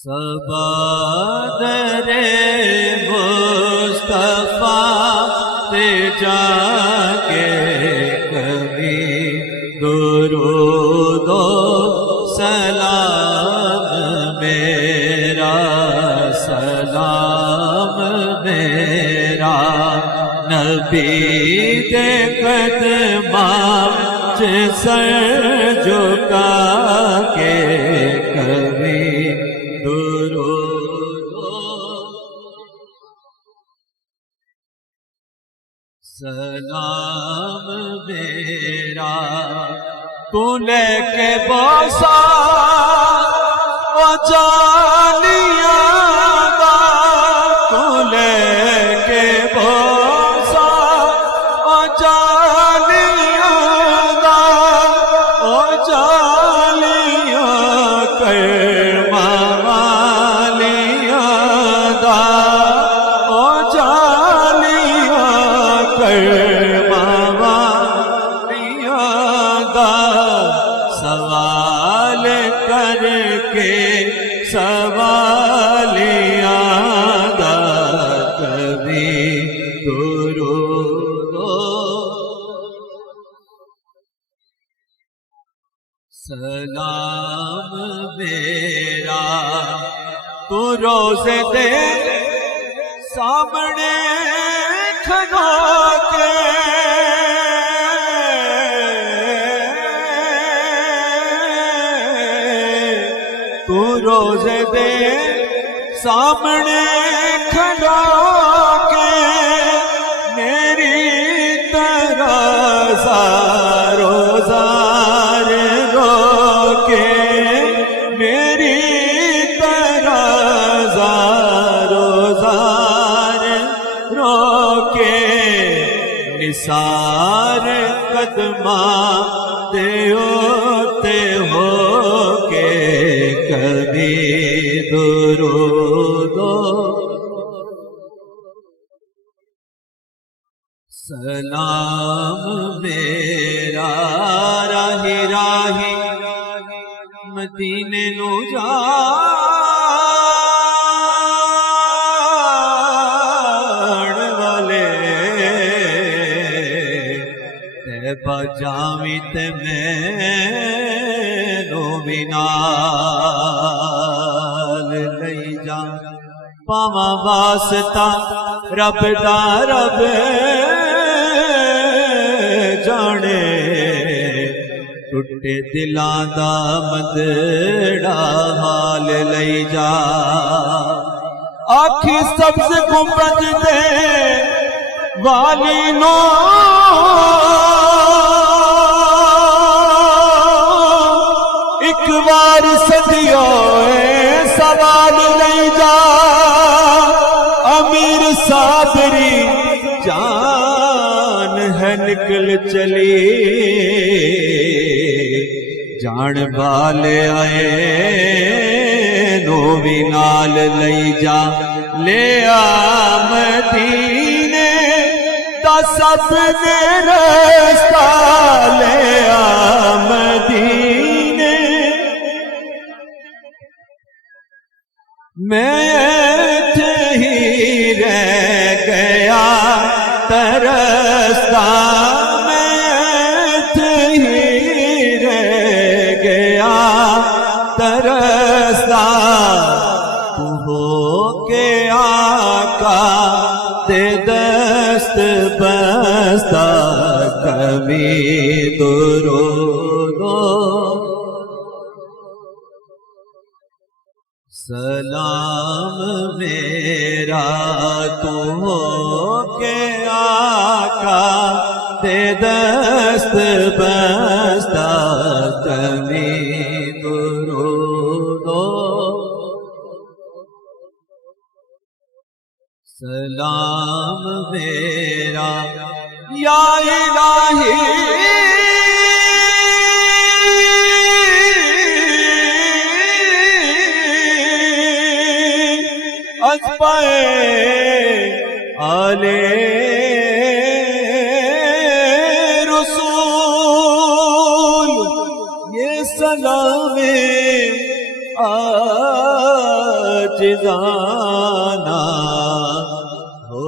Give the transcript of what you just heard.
صبا در مصطفیٰ پہ جا کے کبھی درود و سلام میرا نبی دے قدماں چہ سر جھکا کے کبھی درود و سلام میرا تو لے کے بوسا و جالیاں دا تو لے کے بوسا و جالیاں دا و جالیاں کرما والیاں دا و جالیاں کرما والیاں دا سوال کر کے سوالیاں دا کبھی درود و سلام میرا تو روزے دے سامنے کھڑا کے تو روزے دے سامنے کھڑا کے میری طرح زارو زار رو کے میری طرح زارو زار رو کے نثار قدماں دیوتے ہو کے کبھی درود و سلام میرا راہی راہی مدینے نو جان والے تے جاوی تے مینو بھی نال لئی جا پاواں واسطہ رب دا رب جانے ٹوٹے دلاں دا مدڑا حال لئی جا آکھی سبز گنبد دے والی نو ایک بار صدیوں سوال لئی جا امیر صابری جان ہے نکل چلی جان والے آئے نو بھی نال لئی جا لے آ مدینے دا سب نے رستہ لے آ مدینے میں ہی رہ گیا ترستا میں ہی رہ گیا ترستا تو ہو کے آقا دے دست بستا کبھی درود و سلام میرا تو ہو کے آقا دے دست بستا کبھی درود و سلام میرا یا الہی از پائے آلے رسول یہ سلام جانا ہو